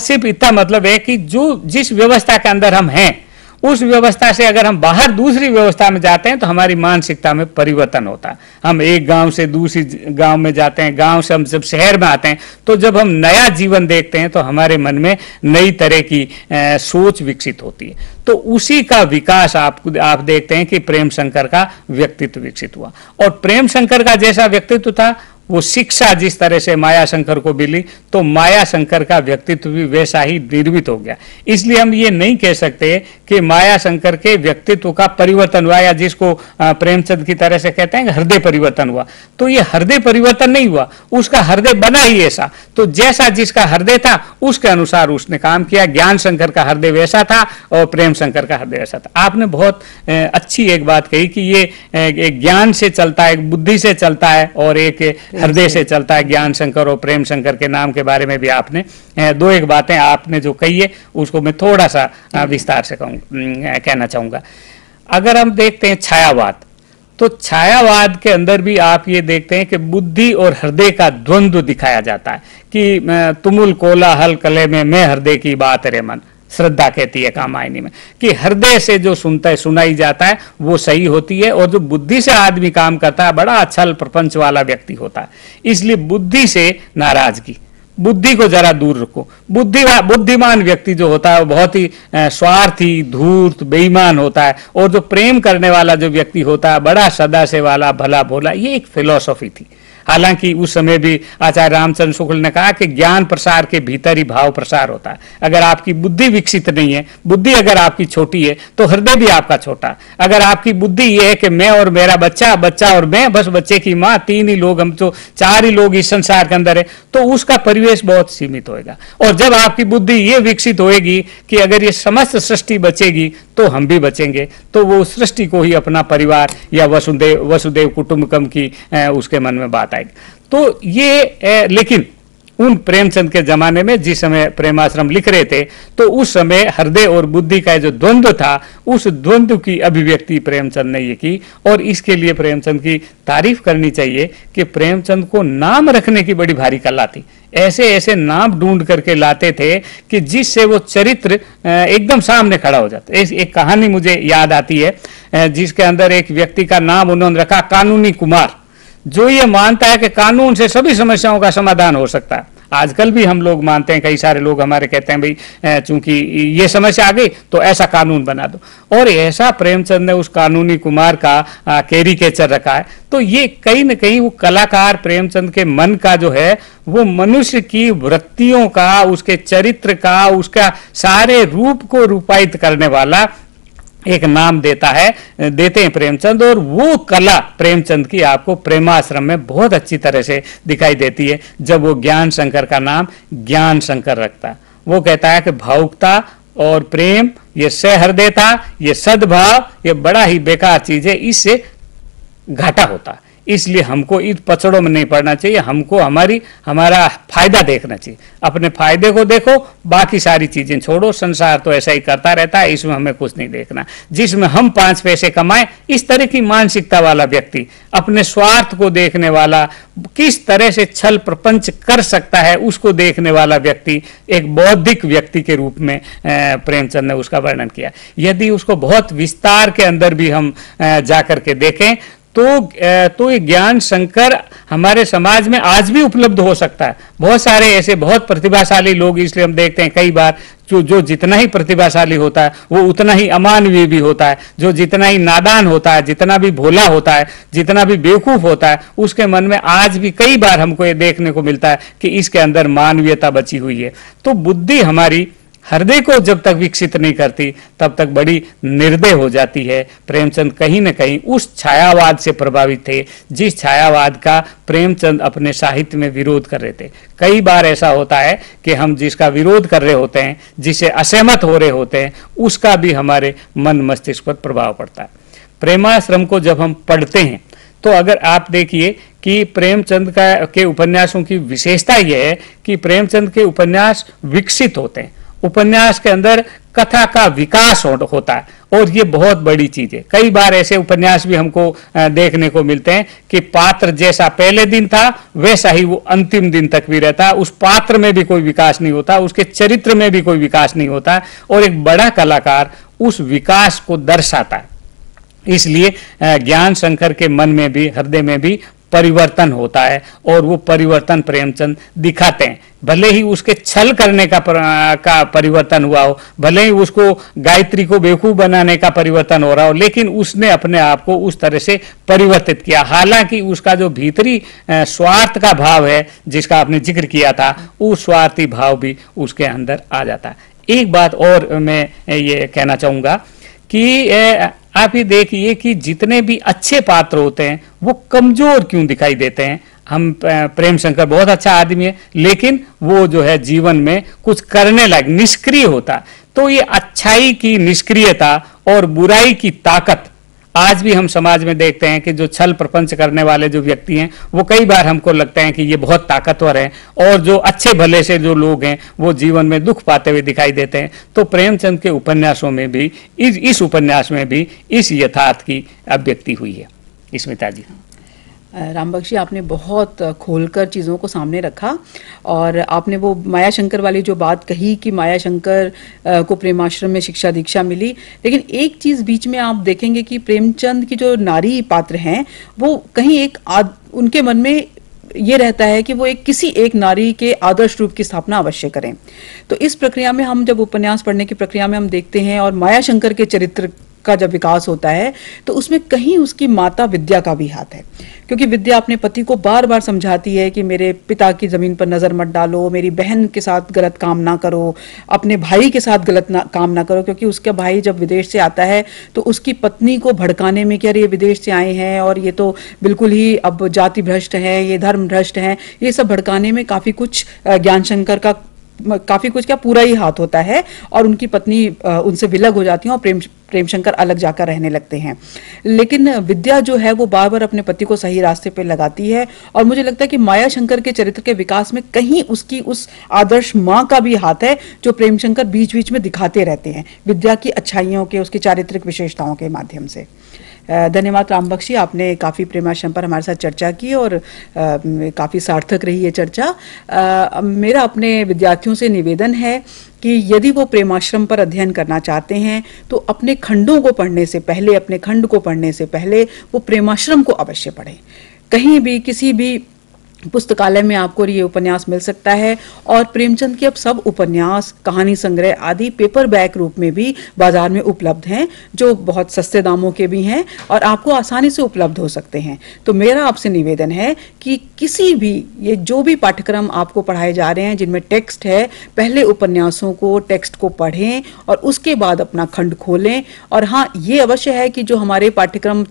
से भी इतना मतलब है कि जिस व्यवस्था के अंदर हम हैं उस व्यवस्था से अगर हम बाहर दूसरी व्यवस्था में जाते हैं तो हमारी मानसिकता में परिवर्तन होता है। हम एक गांव से दूसरी गांव में जाते हैं, गांव से हम जब शहर में आते हैं तो जब हम नया जीवन देखते हैं तो हमारे मन में नई तरह की सोच विकसित होती है। तो उसी का विकास आप देखते हैं कि प्रेम शंकर का व्यक्तित्व विकसित हुआ, और प्रेम शंकर का जैसा व्यक्तित्व था वो शिक्षा जिस तरह से माया शंकर को मिली, तो माया शंकर का व्यक्तित्व भी वैसा ही निर्मित हो गया। इसलिए हम ये नहीं कह सकते कि माया शंकर के व्यक्तित्व का परिवर्तन हुआ, या जिसको प्रेमचंद की तरह से कहते हैं हृदय परिवर्तन हुआ। तो ये हृदय परिवर्तन नहीं हुआ, उसका हृदय बना ही ऐसा। तो जैसा जिसका हृदय था उसके अनुसार उसने काम किया। ज्ञान शंकर का हृदय वैसा था और प्रेम शंकर का हृदय वैसा था। आपने बहुत अच्छी एक बात कही कि ये एक ज्ञान से चलता है, एक बुद्धि से चलता है और एक हृदय से चलता है। ज्ञान शंकर और प्रेम शंकर के नाम के बारे में भी आपने दो एक बातें आपने जो कही है उसको मैं थोड़ा सा विस्तार से कहना चाहूंगा। अगर हम देखते हैं छायावाद, तो छायावाद के अंदर भी आप ये देखते हैं कि बुद्धि और हृदय का द्वंद्व दिखाया जाता है कि तुमुल कोलाहल कले में मैं हृदय की बात रे मन, श्रद्धा कहती है कामायनी में, कि हृदय से जो सुनता है सुनाई जाता है वो सही होती है, और जो बुद्धि से आदमी काम करता है बड़ा अच्छल प्रपंच वाला व्यक्ति होता है। इसलिए बुद्धि से नाराजगी, बुद्धि को जरा दूर रखो। बुद्धिमान व्यक्ति जो होता है वो बहुत ही स्वार्थी, धूर्त, बेईमान होता है, और जो प्रेम करने वाला जो व्यक्ति होता है बड़ा सदा से वाला, भला भोला। ये एक फिलॉसफी थी। हालांकि उस समय भी आचार्य रामचंद्र शुक्ल ने कहा कि ज्ञान प्रसार के भीतर ही भाव प्रसार होता है। अगर आपकी बुद्धि विकसित नहीं है, बुद्धि अगर आपकी छोटी है तो हृदय भी आपका छोटा है। अगर आपकी बुद्धि ये है कि मैं और मेरा बच्चा, बच्चा और मैं, बस बच्चे की माँ, तीन ही लोग, हम तो चार ही लोग इस संसार के अंदर है, तो उसका परिवेश बहुत सीमित होएगा। और जब आपकी बुद्धि ये विकसित होएगी कि अगर ये समस्त सृष्टि बचेगी तो हम भी बचेंगे, तो वो सृष्टि को ही अपना परिवार या वसुदेव कुटुंबकम की उसके मन में बात आएगी। तो ये लेकिन उन प्रेमचंद के जमाने में जिस समय प्रेमाश्रम लिख रहे थे, तो उस समय हृदय और बुद्धि का जो द्वंद्व था, उस द्वंद्व की अभिव्यक्ति प्रेमचंद ने ये की। और इसके लिए प्रेमचंद की तारीफ करनी चाहिए कि प्रेमचंद को नाम रखने की बड़ी भारी कला थी। ऐसे ऐसे नाम ढूंढ करके लाते थे कि जिससे वो चरित्र एकदम सामने खड़ा हो जाता। एक कहानी मुझे याद आती है जिसके अंदर एक व्यक्ति का नाम उन्होंने रखा कानूनी कुमार, जो ये मानता है कि कानून से सभी समस्याओं का समाधान हो सकता है। आजकल भी हम लोग मानते हैं, कई सारे लोग हमारे कहते हैं भाई चूंकि ये समस्या आ गई तो ऐसा कानून बना दो, और ऐसा प्रेमचंद ने उस कानूनी कुमार का कैरिकेचर रखा है। तो ये कहीं न कहीं वो कलाकार प्रेमचंद के मन का जो है, वो मनुष्य की वृत्तियों का, उसके चरित्र का, उसका सारे रूप को रूपायित करने वाला एक नाम देते हैं प्रेमचंद। और वो कला प्रेमचंद की आपको प्रेमाश्रम में बहुत अच्छी तरह से दिखाई देती है जब वो ज्ञान शंकर का नाम ज्ञान शंकर रखता है। वो कहता है कि भावुकता और प्रेम ये सहृदयता, ये सद्भाव, ये बड़ा ही बेकार चीज है, इससे घाटा होता है। इसलिए हमको इन पचड़ों में नहीं पड़ना चाहिए, हमको हमारा फायदा देखना चाहिए। अपने फायदे को देखो, बाकी सारी चीजें छोड़ो। संसार तो ऐसा ही करता रहता है, इसमें हमें कुछ नहीं देखना। जिसमें हम 5 पैसे कमाएं, इस तरह की मानसिकता वाला व्यक्ति, अपने स्वार्थ को देखने वाला, किस तरह से छल प्रपंच कर सकता है उसको देखने वाला व्यक्ति, एक बौद्धिक व्यक्ति के रूप में प्रेमचंद ने उसका वर्णन किया। यदि उसको बहुत विस्तार के अंदर भी हम जाकर के देखें तो ये ज्ञान शंकर हमारे समाज में आज भी उपलब्ध हो सकता है। बहुत सारे ऐसे बहुत प्रतिभाशाली लोग, इसलिए हम देखते हैं कई बार जो जितना ही प्रतिभाशाली होता है वो उतना ही अमानवीय भी होता है। जो जितना ही नादान होता है, जितना भी भोला होता है, जितना भी बेवकूफ होता है, उसके मन में आज भी कई बार हमको ये देखने को मिलता है कि इसके अंदर मानवीयता बची हुई है। तो बुद्धि हमारी हृदय को जब तक विकसित नहीं करती तब तक बड़ी निर्दय हो जाती है। प्रेमचंद कहीं न कहीं उस छायावाद से प्रभावित थे जिस छायावाद का प्रेमचंद अपने साहित्य में विरोध कर रहे थे। कई बार ऐसा होता है कि हम जिसका विरोध कर रहे होते हैं, जिसे असहमत हो रहे होते हैं, उसका भी हमारे मन मस्तिष्क पर प्रभाव पड़ता है। प्रेमाश्रम को जब हम पढ़ते हैं तो अगर आप देखिए कि प्रेमचंद के उपन्यासों की विशेषता यह है कि प्रेमचंद के उपन्यास विकसित होते हैं। उपन्यास के अंदर कथा का विकास होता है, और ये बहुत बड़ी चीज है। कई बार ऐसे उपन्यास भी हमको देखने को मिलते हैं कि पात्र जैसा पहले दिन था वैसा ही वो अंतिम दिन तक भी रहता है। उस पात्र में भी कोई विकास नहीं होता, उसके चरित्र में भी कोई विकास नहीं होता, और एक बड़ा कलाकार उस विकास को दर्शाता है। इसलिए ज्ञान शंकर के मन में भी, हृदय में भी परिवर्तन होता है और वो परिवर्तन प्रेमचंद दिखाते हैं। भले ही उसके छल करने का परिवर्तन हुआ हो, भले ही उसको गायत्री को बेवकूफ बनाने का परिवर्तन हो रहा हो, लेकिन उसने अपने आप को उस तरह से परिवर्तित किया। हालांकि उसका जो भीतरी स्वार्थ का भाव है जिसका आपने जिक्र किया था, वो स्वार्थी भाव भी उसके अंदर आ जाता है। एक बात और मैं ये कहना चाहूंगा कि आप ये देखिए कि जितने भी अच्छे पात्र होते हैं वो कमजोर क्यों दिखाई देते हैं। हम प्रेम शंकर बहुत अच्छा आदमी है, लेकिन वो जो है जीवन में कुछ करने लायक निष्क्रिय होता। तो ये अच्छाई की निष्क्रियता और बुराई की ताकत आज भी हम समाज में देखते हैं कि जो छल प्रपंच करने वाले जो व्यक्ति हैं वो कई बार हमको लगता है कि ये बहुत ताकतवर हैं, और जो अच्छे भले से जो लोग हैं वो जीवन में दुख पाते हुए दिखाई देते हैं। तो प्रेमचंद के उपन्यासों में भी इस उपन्यास में भी इस यथार्थ की अभिव्यक्ति हुई है। स्मिता जी। रामबख्शी, आपने बहुत खोलकर चीज़ों को सामने रखा, और आपने वो माया शंकर वाली जो बात कही कि माया शंकर को प्रेमाश्रम में शिक्षा दीक्षा मिली, लेकिन एक चीज़ बीच में आप देखेंगे कि प्रेमचंद की जो नारी पात्र हैं वो कहीं उनके मन में ये रहता है कि वो किसी एक नारी के आदर्श रूप की स्थापना अवश्य करें। तो इस प्रक्रिया में हम जब उपन्यास पढ़ने की प्रक्रिया में हम देखते हैं और माया शंकर के चरित्र का जब विकास होता है तो उसमें कहीं उसकी माता विद्या का भी हाथ है, क्योंकि विद्या अपने पति को बार बार समझाती है कि मेरे पिता की जमीन पर नजर मत डालो, मेरी बहन के साथ गलत काम ना करो, अपने भाई के साथ गलत काम ना करो, क्योंकि उसका भाई जब विदेश से आता है तो उसकी पत्नी को भड़काने में कि अरे ये विदेश से आए हैं और ये तो बिल्कुल ही अब जाति भ्रष्ट है, ये धर्म भ्रष्ट है, ये सब भड़काने में काफी कुछ ज्ञान शंकर का काफी कुछ क्या पूरा ही हाथ होता है, और उनकी पत्नी उनसे विलग हो जाती है और प्रेम शंकर अलग जाकर रहने लगते हैं। लेकिन विद्या जो है वो बार बार अपने पति को सही रास्ते पे लगाती है, और मुझे लगता है कि माया शंकर के चरित्र के विकास में कहीं उसकी उस आदर्श माँ का भी हाथ है जो प्रेम शंकर बीच बीच में दिखाते रहते हैं विद्या की अच्छाइयों के, उसकी चारित्रिक विशेषताओं के माध्यम से। धन्यवाद रामबख्शी, आपने काफ़ी प्रेमाश्रम पर हमारे साथ चर्चा की और काफ़ी सार्थक रही ये चर्चा। मेरा अपने विद्यार्थियों से निवेदन है कि यदि वो प्रेमाश्रम पर अध्ययन करना चाहते हैं तो अपने खंडों को पढ़ने से पहले, अपने खंड को पढ़ने से पहले वो प्रेमाश्रम को अवश्य पढ़ें। कहीं भी किसी भी पुस्तकालय में आपको ये उपन्यास मिल सकता है, और प्रेमचंद के अब सब उपन्यास, कहानी संग्रह आदि पेपर बैक रूप में भी बाजार में उपलब्ध हैं, जो बहुत सस्ते दामों के भी हैं और आपको आसानी से उपलब्ध हो सकते हैं। तो मेरा आपसे निवेदन है कि किसी भी ये जो भी पाठ्यक्रम आपको पढ़ाए जा रहे हैं जिनमें टेक्स्ट है, पहले उपन्यासों को, टेक्स्ट को पढ़ें और उसके बाद अपना खंड खोलें। और हाँ, ये अवश्य है कि जो हमारे पाठ्यक्रम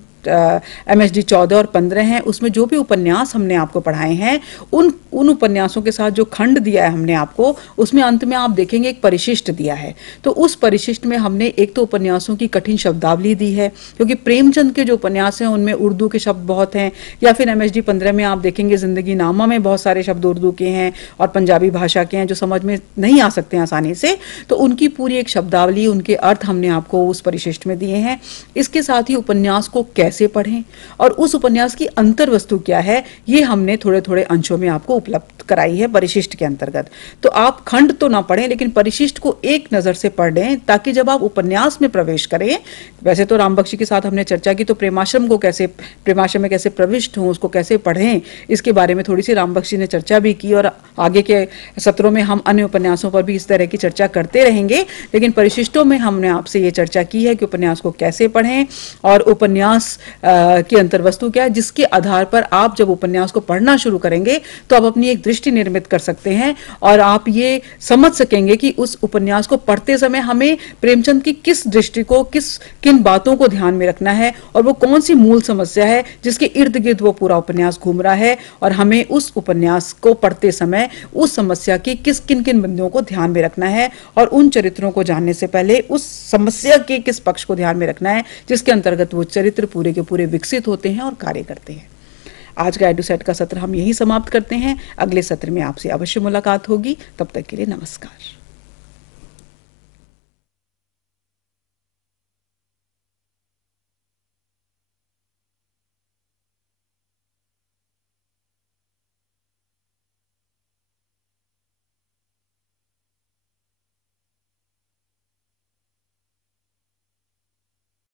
MSD 14 और 15 हैं, उसमें जो भी उपन्यास हमने आपको पढ़ाए हैं उन उपन्यासों के साथ जो खंड दिया है हमने आपको, उसमें अंत में आप देखेंगे एक परिशिष्ट दिया है। तो उस परिशिष्ट में हमने एक तो उपन्यासों की कठिन शब्दावली दी है, क्योंकि प्रेमचंद के जो उपन्यास हैं उनमें उर्दू के शब्द बहुत हैं, या फिर MSD 15 में आप देखेंगे जिंदगी नामा में बहुत सारे शब्द उर्दू के हैं और पंजाबी भाषा के हैं जो समझ में नहीं आ सकते हैं आसानी से। तो उनकी पूरी एक शब्दावली, उनके अर्थ हमने आपको उस परिशिष्ट में दिए हैं। इसके साथ ही उपन्यास को कैसे पढ़ें और उस उपन्यास की अंतर वस्तु क्या है, ये हमने थोड़े थोड़े अंशों में आपको उपलब्ध कराई है परिशिष्ट के अंतर्गत। तो आप खंड तो ना पढ़ें, लेकिन परिशिष्ट को एक नजर से पढ़ लें, ताकि जब आप उपन्यास में प्रवेश करें, वैसे तो रामबख्शी के साथ हमने चर्चा की तो प्रेमाश्रम में कैसे प्रविष्ट हों, उसको कैसे पढ़ें, इसके बारे में थोड़ी सी रामबख्शी ने चर्चा भी की, और आगे के सत्रों में हम अन्य उपन्यासों पर भी इस तरह की चर्चा करते रहेंगे। लेकिन परिशिष्टों में हमने आपसे ये चर्चा की है कि उपन्यास को कैसे पढ़ें और उपन्यास की अंतर्वस्तु क्या है, जिसके आधार पर आप जब उपन्यास को पढ़ना शुरू करेंगे तो आप अपनी एक दृष्टि निर्मित कर सकते हैं, और आप ये समझ सकेंगे कि उस उपन्यास को पढ़ते समय हमें प्रेमचंद की किस दृष्टि को, किन बातों को ध्यान में रखना है, और वो कौन सी मूल समस्या है जिसके इर्द गिर्द वो पूरा उपन्यास घूम रहा है, और हमें उस उपन्यास को पढ़ते समय उस समस्या की किन किन बिंदुओं को ध्यान में रखना है, और उन चरित्रों को जानने से पहले उस समस्या के किस पक्ष को ध्यान में रखना है जिसके अंतर्गत वो चरित्र पूरे के पूरे विकसित होते हैं और कार्य करते हैं। आज का एडुसेट का सत्र हम यही समाप्त करते हैं। अगले सत्र में आपसे अवश्य मुलाकात होगी। तब तक के लिए नमस्कार।